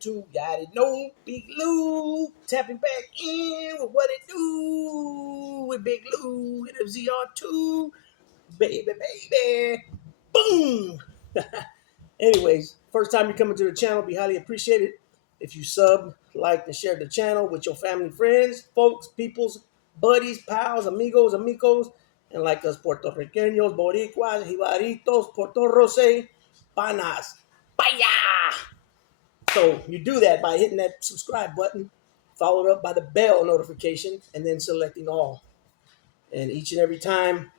YouTube. Got it? No, Big Lou tapping back in with what it do with Big Lou and FZR2, baby, baby, boom. Anyways, first time you come into the channel, be highly appreciated if you sub, like, and share the channel with your family, friends, folks, peoples, buddies, pals, amigos, amicos, and like us Puertorriqueños, Boricuas, Jibaritos, Portorrose, Panas, Paya. So you do that by hitting that subscribe button, followed up by the bell notification, and then selecting all. And each and every time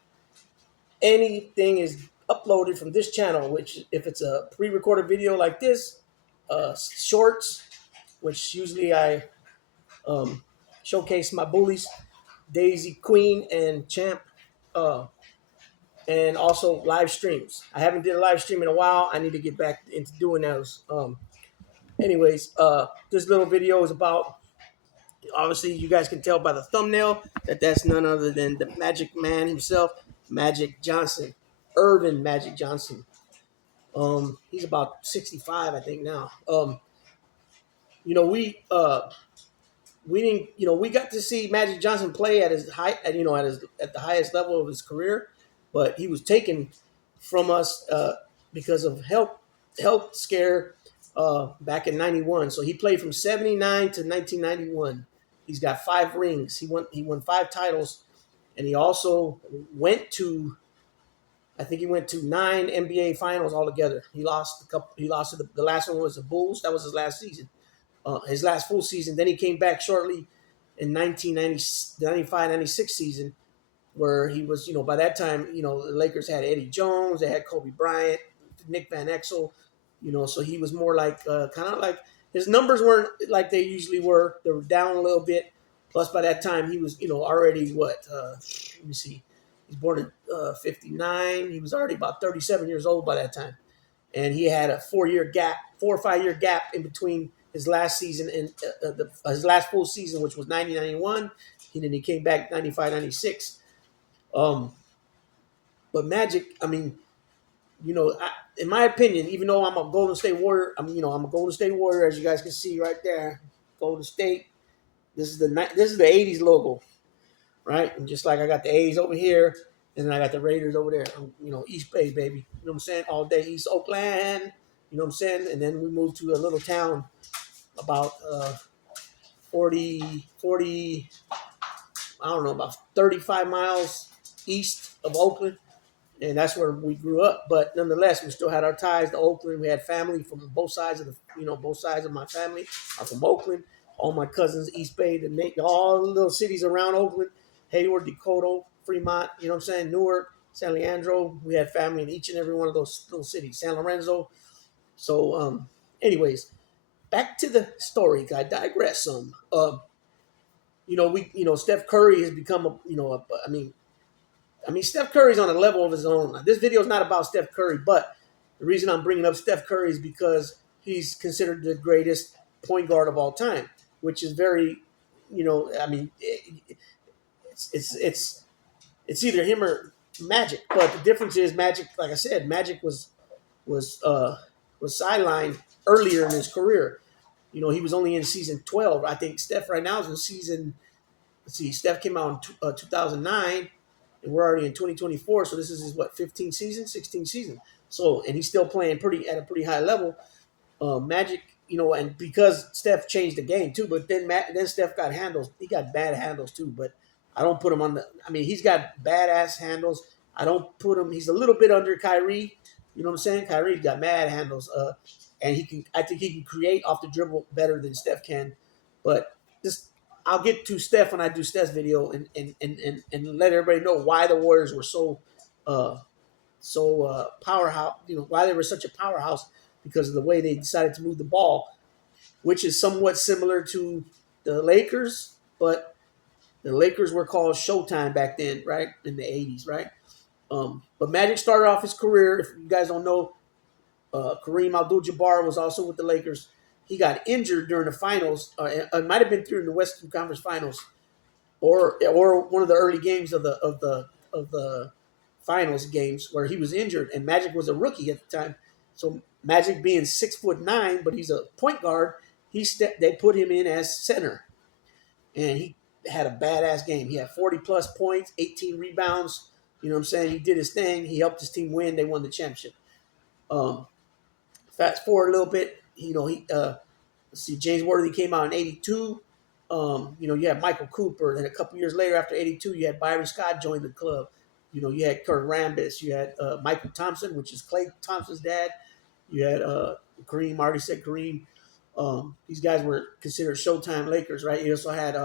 anything is uploaded from this channel, which if it's a pre-recorded video like this, shorts, which usually I showcase my bullies, Daisy, Queen, and Champ, and also live streams. I haven't did a live stream in a while. I need to get back into doing those. Anyways, this little video is about, obviously you guys can tell by the thumbnail that that's none other than the Magic Man himself, Magic Johnson, Irvin Magic Johnson. He's about 65, I think now. You know, we didn't, you know, we got to see Magic Johnson play at his high, at the highest level of his career, but he was taken from us because of health scare back in '91. So he played from '79 to 1991. He's got 5 rings. He won 5 titles, and he also went to, I think he went to 9 NBA finals altogether. He lost a couple. He lost to the last one was the Bulls. That was his last season, his last full season. Then he came back shortly in 1995-96 season, where he was, you know, by that time, you know, the Lakers had Eddie Jones, they had Kobe Bryant, Nick Van Exel, you know, so he was more like kind of like his numbers weren't like they usually were. They were down a little bit. Plus, by that time, he was, you know, already what? Let me see. He's born in '59. He was already about 37 years old by that time, and he had a 4 or 5 year gap in between his last season and his last full season, which was 90-91. And then he came back 95-96. But Magic, I mean, you know, in my opinion, even though I'm a Golden State Warrior, I'm a Golden State Warrior, as you guys can see right there, Golden State. This is the '80s logo, right? And just like I got the A's over here, and then I got the Raiders over there. You know, East Bay, baby. You know what I'm saying? All day East Oakland. You know what I'm saying? And then we moved to a little town about 40, I don't know, about 35 miles east of Oakland. And that's where we grew up. But nonetheless, we still had our ties to Oakland. We had family from both sides of both sides of my family are from Oakland. All my cousins, East Bay, all the little cities around Oakland, Hayward, Decoto, Fremont, you know what I'm saying, Newark, San Leandro. We had family in each and every one of those little cities, San Lorenzo. So, anyways, back to the story. I digress some. Steph Curry has become Steph Curry's on a level of his own. This video is not about Steph Curry, but the reason I'm bringing up Steph Curry is because he's considered the greatest point guard of all time, which is very, it's either him or Magic. But the difference is Magic, like I said, Magic was sidelined earlier in his career. You know, he was only in season 12. I think Steph right now is in season. Let's see, Steph came out in 2009. And we're already in 2024, so this is his 15th season, 16th season. So, and he's still playing at a pretty high level. Magic, and because Steph changed the game too, but then Steph got handles. He got bad handles too, but I don't put him on he's got badass handles. I don't put him. He's a little bit under Kyrie. You know what I'm saying? Kyrie's got mad handles, and I think he can create off the dribble better than Steph can. But I'll get to Steph when I do Steph's video and let everybody know why the Warriors were so powerhouse. Why they were such a powerhouse, because of the way they decided to move the ball, which is somewhat similar to the Lakers, but the Lakers were called Showtime back then, right, in the '80s, right? But Magic started off his career. If you guys don't know, Kareem Abdul-Jabbar was also with the Lakers. He got injured during the finals. It might have been during the Western Conference Finals, or one of the early games of the finals games where he was injured, and Magic was a rookie at the time. So Magic being 6'9", but he's a point guard, They put him in as center, and he had a badass game. He had 40 plus points, 18 rebounds. You know what I'm saying? He did his thing. He helped his team win. They won the championship. Fast forward a little bit, let's see, James Worthy came out in '82. You had Michael Cooper. Then a couple years later, after '82, you had Byron Scott join the club. You had Kurt Rambis. You had Michael Thompson, which is Klay Thompson's dad. You had Kareem. I already said Kareem. These guys were considered Showtime Lakers, right? You also had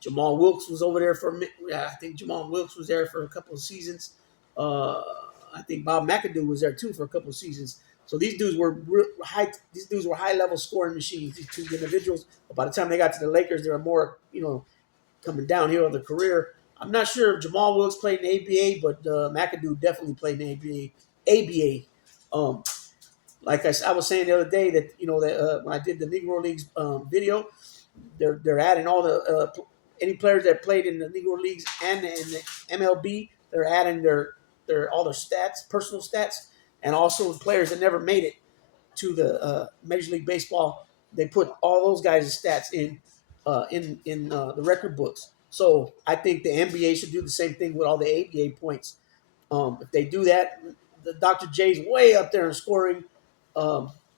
Jamal Wilkes was over there for. I think Jamal Wilkes was there for a couple of seasons. I think Bob McAdoo was there too for a couple of seasons. So these dudes were high. These dudes were high level scoring machines. These two individuals. But by the time they got to the Lakers, they were more coming downhill in their career. I'm not sure if Jamal Wilkes played in the ABA, but McAdoo definitely played in the ABA. Like I was saying the other day that when I did the Negro Leagues video, they're adding all the any players that played in the Negro Leagues and in the MLB. They're adding all their stats, personal stats, and also players that never made it to the Major League Baseball. They put all those guys' stats in the record books. So I think the NBA should do the same thing with all the ABA points. If they do that, the Dr. J's way up there in scoring.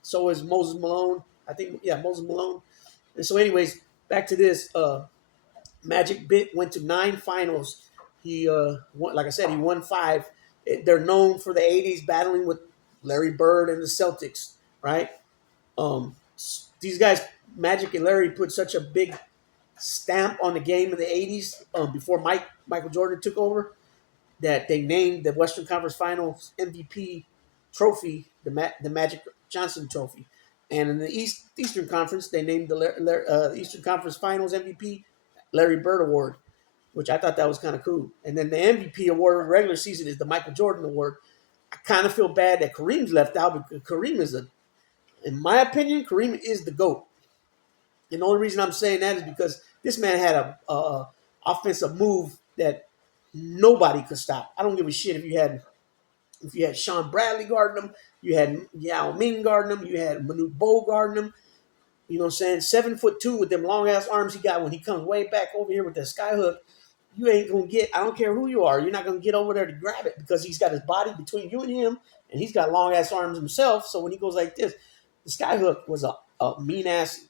So is Moses Malone. I think, Moses Malone. And so, anyways, back to this. Magic went to 9 finals. He won, like I said, he won 5. They're known for the '80s battling with Larry Bird and the Celtics, right? These guys, Magic and Larry, put such a big stamp on the game in the '80s before Michael Jordan took over that they named the Western Conference Finals MVP trophy the Magic Johnson Trophy, and in the Eastern Conference they named the Eastern Conference Finals MVP Larry Bird Award, which I thought that was kind of cool. And then the MVP award regular season is the Michael Jordan Award. I kind of feel bad that Kareem's left out because Kareem in my opinion, Kareem is the GOAT. And the only reason I'm saying that is because this man had a offensive move that nobody could stop. I don't give a shit if you had Sean Bradley guarding him, you had Yao Ming guarding him, you had Manu Bo guarding him. You know what I'm saying? 7'2" with them long ass arms he got when he comes way back over here with that sky hook. You ain't gonna get. I don't care who you are. You're not gonna get over there to grab it because he's got his body between you and him, and he's got long ass arms himself. So when he goes like this, the sky hook was a mean ass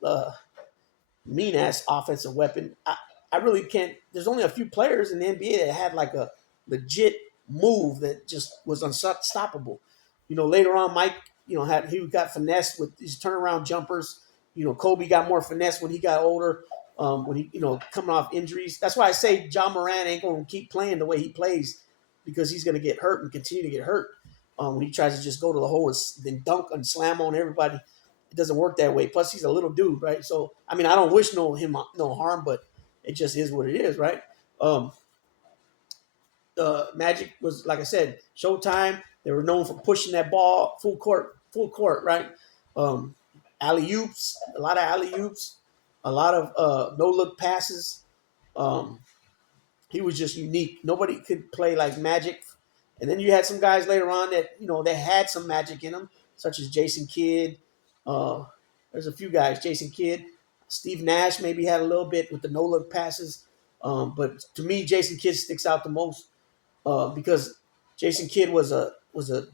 offensive weapon. I really can't. There's only a few players in the NBA that had like a legit move that just was unstoppable. Later on, Mike, he got finesse with his turnaround jumpers. Kobe got more finesse when he got older. When he, coming off injuries. That's why I say John Moran ain't going to keep playing the way he plays because he's going to get hurt and continue to get hurt. When he tries to just go to the hole and then dunk and slam on everybody, it doesn't work that way. Plus, he's a little dude, right? So, I mean, I don't wish him no harm, but it just is what it is, right? Magic was, like I said, Showtime. They were known for pushing that ball full court, right? Alley-oops, a lot of alley-oops. A lot of no-look passes. He was just unique. Nobody could play like Magic. And then you had some guys later on that, they had some magic in them, such as Jason Kidd. There's a few guys, Jason Kidd. Steve Nash maybe had a little bit with the no-look passes. But to me, Jason Kidd sticks out the most because Jason Kidd was a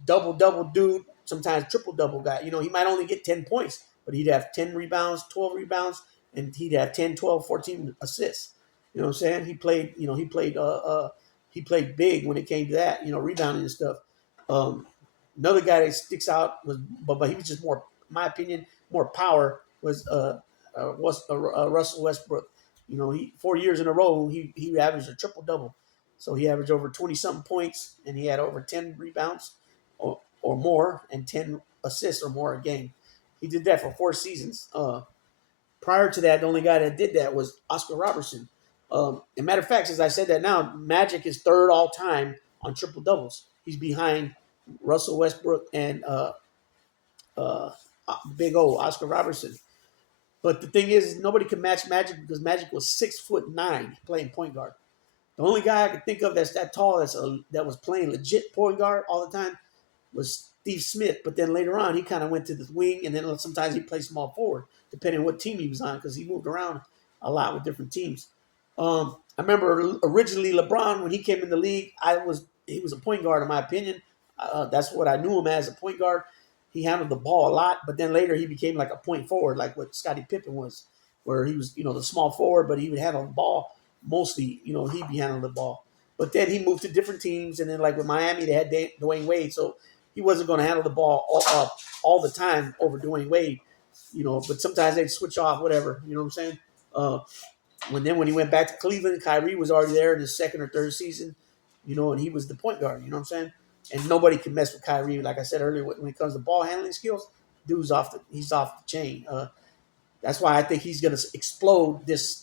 double-double dude, sometimes triple-double guy. He might only get 10 points, but he'd have 10 rebounds, 12 rebounds, and he'd have 10, 12, 14 assists. You know what I'm saying? He played big when it came to that, rebounding and stuff. Another guy that sticks out but he was just more, in my opinion, more power was Russell Westbrook. 4 years in a row, he averaged a triple-double. So he averaged over 20-something points, and he had over 10 rebounds or more and 10 assists or more a game. He did that for 4 seasons. Prior to that, the only guy that did that was Oscar Robertson. As a matter of fact, as I said that now, Magic is third all time on triple doubles. He's behind Russell Westbrook and Big O, Oscar Robertson. But the thing is, nobody could match Magic because Magic was 6'9" playing point guard. The only guy I could think of that's that tall that was playing legit point guard all the time was Steve Smith, but then later on he kind of went to the wing, and then sometimes he played small forward, depending on what team he was on, because he moved around a lot with different teams. I remember originally LeBron, when he came in the league, he was a point guard in my opinion. That's what I knew him as, a point guard. He handled the ball a lot, but then later he became like a point forward, like what Scottie Pippen was, where he was, the small forward, but he would handle the ball mostly. He'd be handling the ball. But then he moved to different teams, and then like with Miami, they had Dwayne Wade, so he wasn't going to handle the ball all the time over Dwayne Wade. But sometimes they'd switch off, whatever. You know what I'm saying? When he went back to Cleveland, Kyrie was already there in his second or third season, and he was the point guard. You know what I'm saying? And nobody can mess with Kyrie. Like I said earlier, when it comes to ball handling skills, he's off the chain. That's why I think he's going to explode this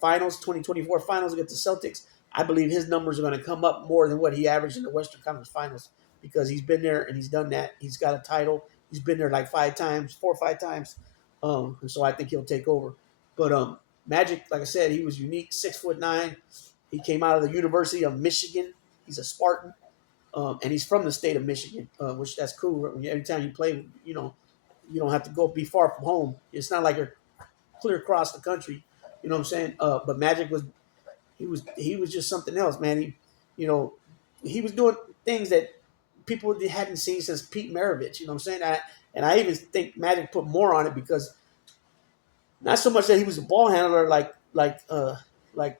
finals 2024 finals against the Celtics. I believe his numbers are going to come up more than what he averaged in the Western Conference Finals, because he's been there and he's done that. He's got a title. He's been there like 4 or 5 times. And so I think he'll take over. But Magic, like I said, he was unique, 6'9". He came out of the University of Michigan. He's a Spartan, and he's from the state of Michigan, which that's cool. Every time you play, you don't have to be far from home. It's not like you're clear across the country. You know what I'm saying? But Magic he was just something else, man. He was doing things that people hadn't seen since Pete Maravich. You know what I'm saying? I even think Magic put more on it, because not so much that he was a ball handler like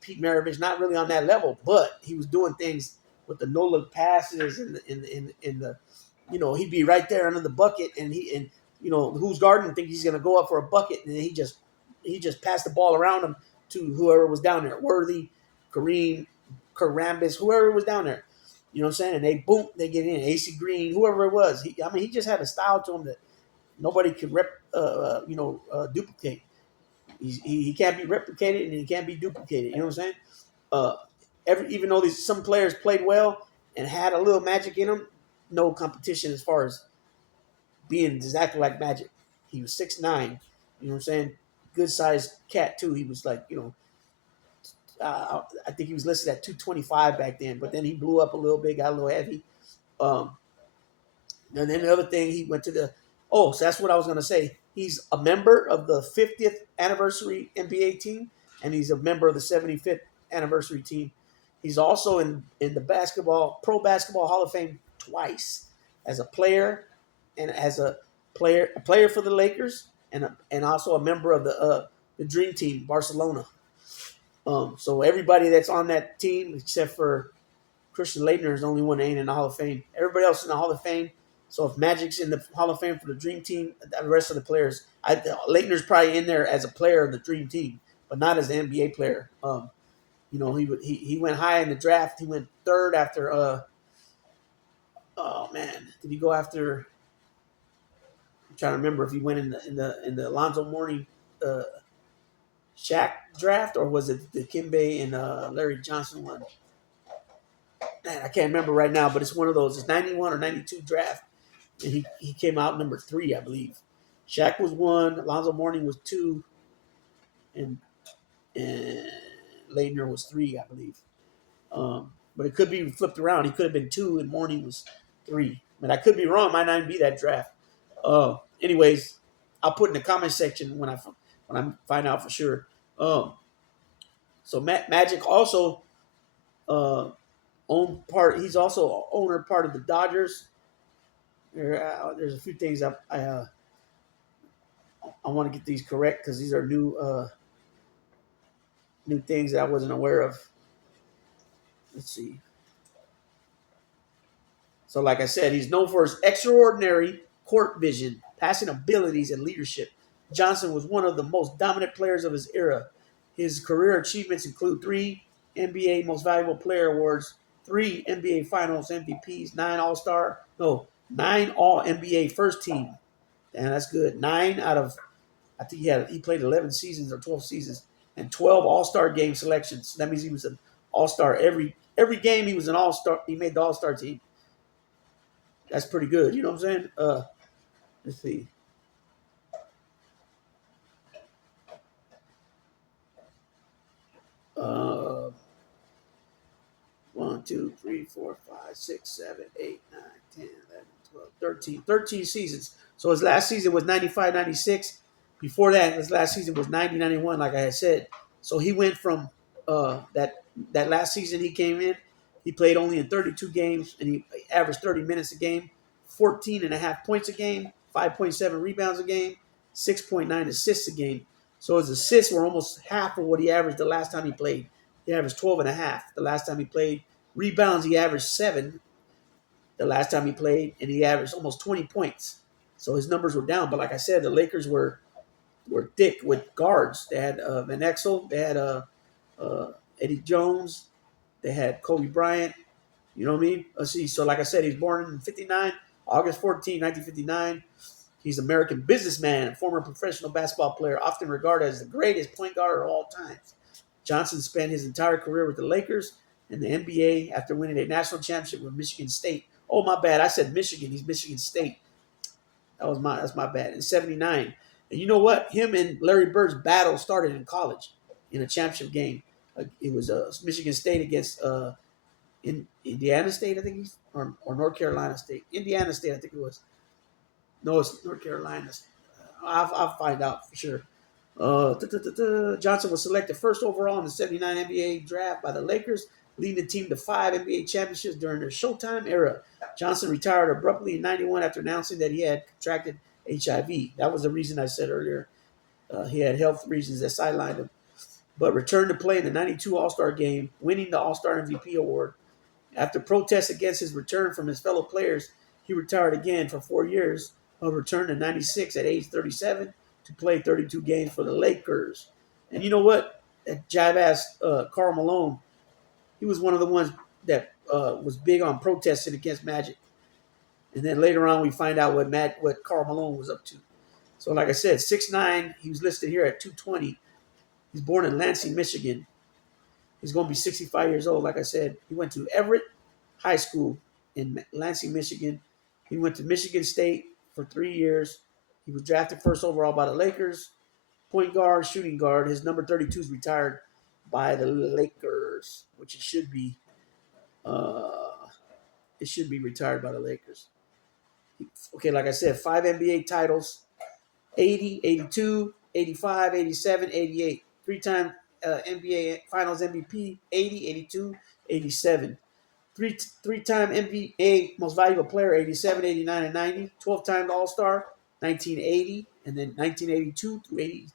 Pete Maravich, not really on that level, but he was doing things with the no look passes and the he'd be right there under the bucket, and who's guarding think he's gonna go up for a bucket, and then he just passed the ball around him to whoever was down there, Worthy, Kareem, Rambis, whoever was down there. You know what I'm saying? And they get in. AC Green, whoever it was. He just had a style to him that nobody could duplicate. He can't be replicated, and he can't be duplicated. You know what I'm saying? Even though some players played well and had a little magic in them, no competition as far as being exactly like Magic. He was 6'9". You know what I'm saying? Good sized cat too. He was like, I think he was listed at 225 back then, but then he blew up a little bit, got a little heavy. And then the other thing, he went to so that's what I was going to say. He's a member of the 50th anniversary NBA team, and he's a member of the 75th anniversary team. He's also in the Pro Basketball Hall of Fame twice, as a player and as a player for the Lakers, and also a member of the Dream Team, Barcelona. So everybody that's on that team, except for Christian Laettner, is the only one that ain't in the Hall of Fame. Everybody else in the Hall of Fame. So if Magic's in the Hall of Fame for the Dream Team, the rest of the players, Laettner's probably in there as a player of the Dream Team, but not as an NBA player. He went high in the draft. He went third after. Oh man, did he go after? I'm trying to remember if he went in the Alonzo Mourning, Shaq draft, or was it the Kimbe and Larry Johnson one? Man, I can't remember right now, but it's one of those. It's 91 or 92 draft, and he came out number 3, I believe. Shaq was 1, Alonzo Mourning was 2, and Laettner was 3, I believe. But it could be flipped around. He could have been 2, and Mourning was 3. But I could be wrong. Might not even be that draft. Anyways, I'll put in the comment section when I find out for sure. So Magic also owned part. He's also owner part of the Dodgers. There's a few things I want to get these correct, because these are new things that I wasn't aware of. Let's see. So like I said, he's known for his extraordinary court vision, passing abilities, and leadership. Johnson was one of the most dominant players of his era. His career achievements include 3 NBA Most Valuable Player Awards, 3 NBA Finals MVPs, 9 All-NBA First Team. And that's good. 9 out of, I think he played 11 seasons or 12 seasons, and 12 All-Star game selections. That means he was an All-Star every game. He was an All-Star. He made the All-Star team. That's pretty good. You know what I'm saying? Let's see. 1, 2, 3, 4, 5, 6, 7, 8, 9, 10, 11, 12, 13. 13 seasons. So his last season was 95, 96. Before that, his last season was 90, 91, like I had said. So he went from that last season he came in, he played only in 32 games, and he averaged 30 minutes a game, 14 and a half points a game, 5.7 rebounds a game, 6.9 assists a game. So his assists were almost half of what he averaged the last time he played. He averaged 12 and a half the last time he played. Rebounds, he averaged 7 the last time he played, and he averaged almost 20 points. So his numbers were down. But like I said, the Lakers were thick with guards. They had Van Exel. They had Eddie Jones. They had Kobe Bryant. You know what I mean? Let's see. So like I said, he's born in 59, August 14, 1959. He's an American businessman, former professional basketball player, often regarded as the greatest point guard of all time. Johnson spent his entire career with the Lakers and the NBA after winning a national championship with Michigan State. Oh, my bad. I said Michigan. He's Michigan State. That's my bad. In 79. And you know what? Him and Larry Bird's battle started in college in a championship game. It was Michigan State against in Indiana State, I think, or North Carolina State. Indiana State, I think it was. No, it's North Carolina. I'll find out for sure. Johnson was selected first overall in the 79 NBA draft by the Lakers, leading the team to 5 NBA championships during their Showtime era. Johnson retired abruptly in 91 after announcing that he had contracted HIV. That was the reason I said earlier. He had health reasons that sidelined him, but returned to play in the 92 All-Star game, winning the All-Star MVP award. After protests against his return from his fellow players, he retired again for 4 years, but returned in 96 at age 37 to play 32 games for the Lakers. And you know what? That jive-ass Karl Malone, he was one of the ones that was big on protesting against Magic. And then later on, we find out what Karl Malone was up to. So like I said, 6'9", he was listed here at 220. He's born in Lansing, Michigan. He's going to be 65 years old, like I said. He went to Everett High School in Lansing, Michigan. He went to Michigan State for 3 years. He was drafted first overall by the Lakers. Point guard, shooting guard. His number 32 is retired by the Lakers, which it should be. It should be retired by the Lakers. Okay, like I said, 5 NBA titles, 80, 82, 85, 87, 88. 3-time NBA Finals MVP, 80, 82, 87. Three-time NBA Most Valuable Player, 87, 89, and 90. 12-time All-Star, 1980, and then 1982 through 80.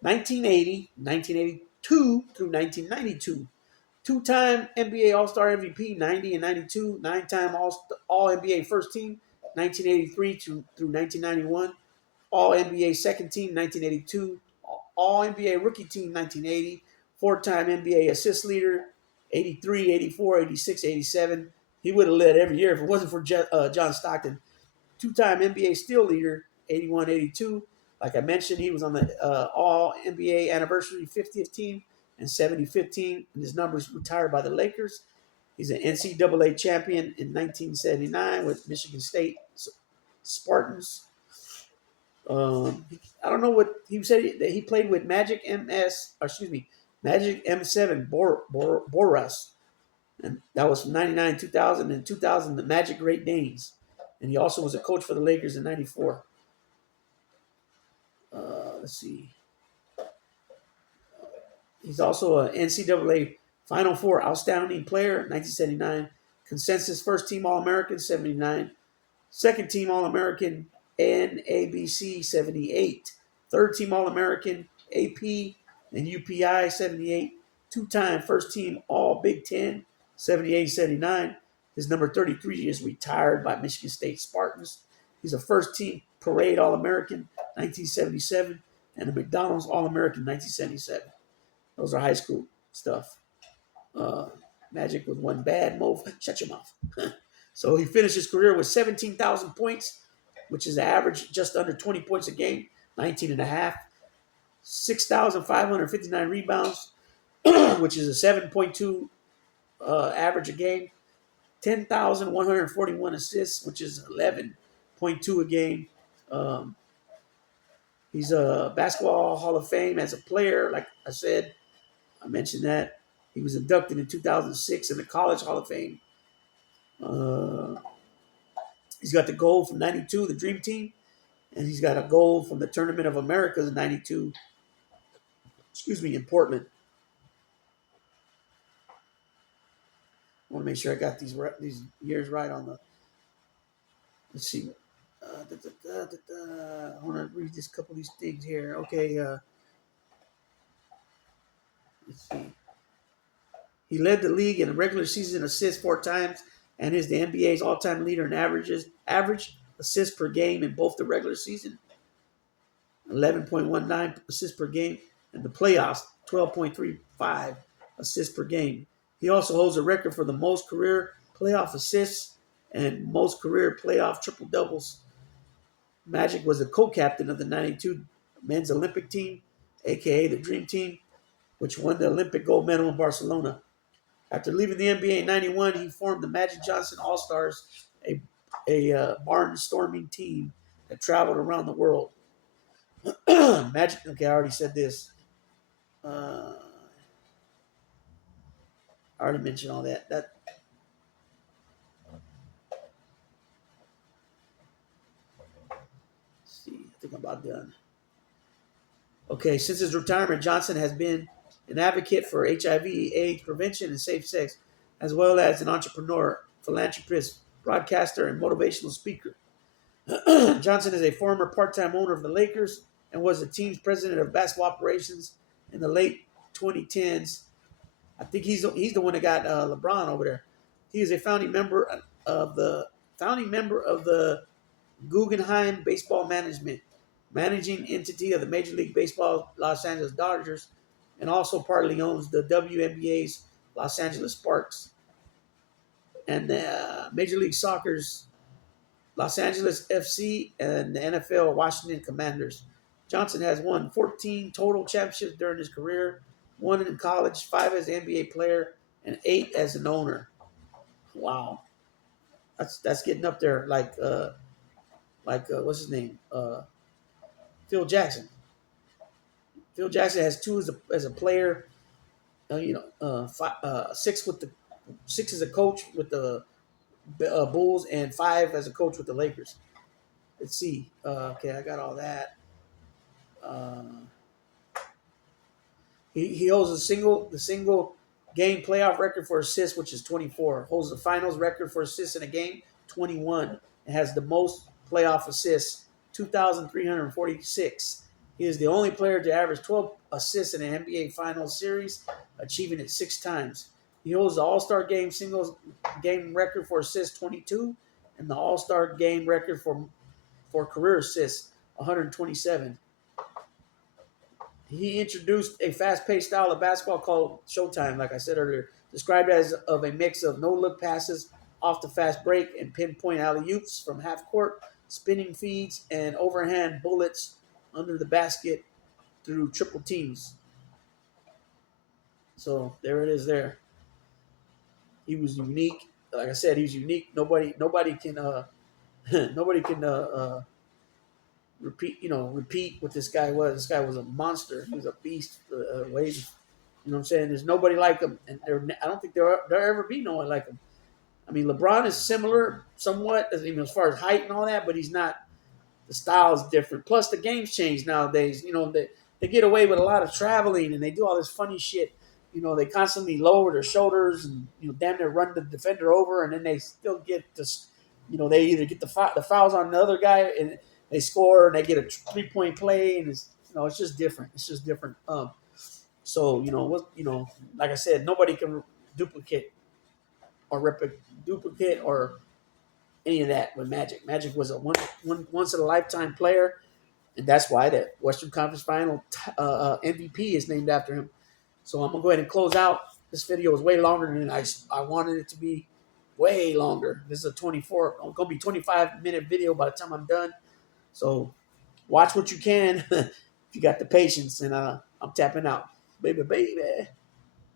1980, 1982 through 1992. 2-time NBA All-Star MVP, 90 and 92. 9-time All-NBA First Team, 1983 through 1991. All-NBA Second Team, 1982. All-NBA Rookie Team, 1980. 4-time NBA Assist Leader, 83, 84, 86, 87. He would have led every year if it wasn't for John Stockton. 2-time NBA Steal Leader, 81, 82. Like I mentioned, he was on the All-NBA Anniversary 50th team and 75th team, and his numbers retired by the Lakers. He's an NCAA champion in 1979 with Michigan State Spartans. I don't know what he said that he played with Magic M7 Boras, and that was from 99, 2000, and 2000 the Magic Great Danes, and he also was a coach for the Lakers in 94. Let's see. He's also an NCAA Final Four Outstanding Player, 1979. Consensus First Team All-American, 79. Second Team All-American, NABC, 78. Third Team All-American, AP and UPI, 78. 2-time First Team All-Big Ten, 78, 79. His number 33 is retired by Michigan State Spartans. He's a First Team Parade All-American, 1977, and a McDonald's All-American, 1977. Those are high school stuff. Magic with one bad move. Shut your mouth. So he finished his career with 17,000 points, which is an average just under 20 points a game, 19 and a half. 6,559 rebounds, which is a 7.2 average a game. 10,141 assists, which is 11.2 a game. He's a Basketball Hall of Fame as a player. Like I said, I mentioned that. He was inducted in 2006 in the College Hall of Fame. He's got the gold from '92, the Dream Team, and he's got a gold from the Tournament of Americas in '92. In Portland. I want to make sure I got these years right on the. Let's see. I want to read this couple of these things here. Okay. Let's see. He led the league in the regular season assists 4 times and is the NBA's all-time leader in average assists per game in both the regular season, 11.19 assists per game, and the playoffs, 12.35 assists per game. He also holds a record for the most career playoff assists and most career playoff triple-doubles. Magic was the co-captain of the '92 men's Olympic team, a.k.a. the Dream Team, which won the Olympic gold medal in Barcelona. After leaving the NBA in '91, he formed the Magic Johnson All-Stars, a barnstorming team that traveled around the world. Magic, okay, I already said this. I already mentioned all that. Let's see, I think I'm about done. Okay, since his retirement, Johnson has been an advocate for HIV/AIDS prevention and safe sex, as well as an entrepreneur, philanthropist, broadcaster, and motivational speaker. Johnson is a former part-time owner of the Lakers and was the team's president of basketball operations in the late 2010s. I think he's the one that got LeBron over there. He is a founding member of the Guggenheim Baseball Management, managing entity of the Major League Baseball Los Angeles Dodgers, and also partly owns the WNBA's Los Angeles Sparks and Major League Soccer's Los Angeles FC and the NFL Washington Commanders. Johnson has won 14 total championships during his career, 1 in college, 5 as an NBA player, and 8 as an owner. Wow, that's getting up there. Like what's his name? Phil Jackson. Phil Jackson has 2 as a player. 6 as a coach with the Bulls and 5 as a coach with the Lakers. Let's see. Okay, I got all that. He holds the single game playoff record for assists, which is 24. Holds the finals record for assists in a game, 21. And has the most playoff assists, 2,346. He is the only player to average 12 assists in an NBA Finals series, achieving it 6 times. He holds the All-Star Game singles game record for assists, 22, and the All-Star Game record for career assists, 127. He introduced a fast-paced style of basketball called Showtime, like I said earlier, described as of a mix of no-look passes off the fast break and pinpoint alley-oops from half court, spinning feeds, and overhand bullets under the basket through triple teams. So there it is there. He was unique. Like I said, he's unique. Nobody can repeat what this guy was. This guy was a monster. He was a beast. You know what I'm saying? There's nobody like him, and I don't think there'll ever be no one like him. I mean, LeBron is similar somewhat, as far as height and all that, but he's not. The style is different. Plus, the game's changed nowadays. They get away with a lot of traveling, and they do all this funny shit. They constantly lower their shoulders and damn near run the defender over, and then they still get this. They either get the fouls on the other guy and they score, and they get a 3-point play, and it's just different. It's just different. So like I said, nobody can duplicate or any of that with Magic. Magic was a once in a lifetime player, and that's why the Western Conference Final MVP is named after him. So I'm gonna go ahead and close out. This video is way longer than I wanted it to be. Way longer. This is a 25-minute video by the time I'm done. So watch what you can if you got the patience, and I'm tapping out. Baby.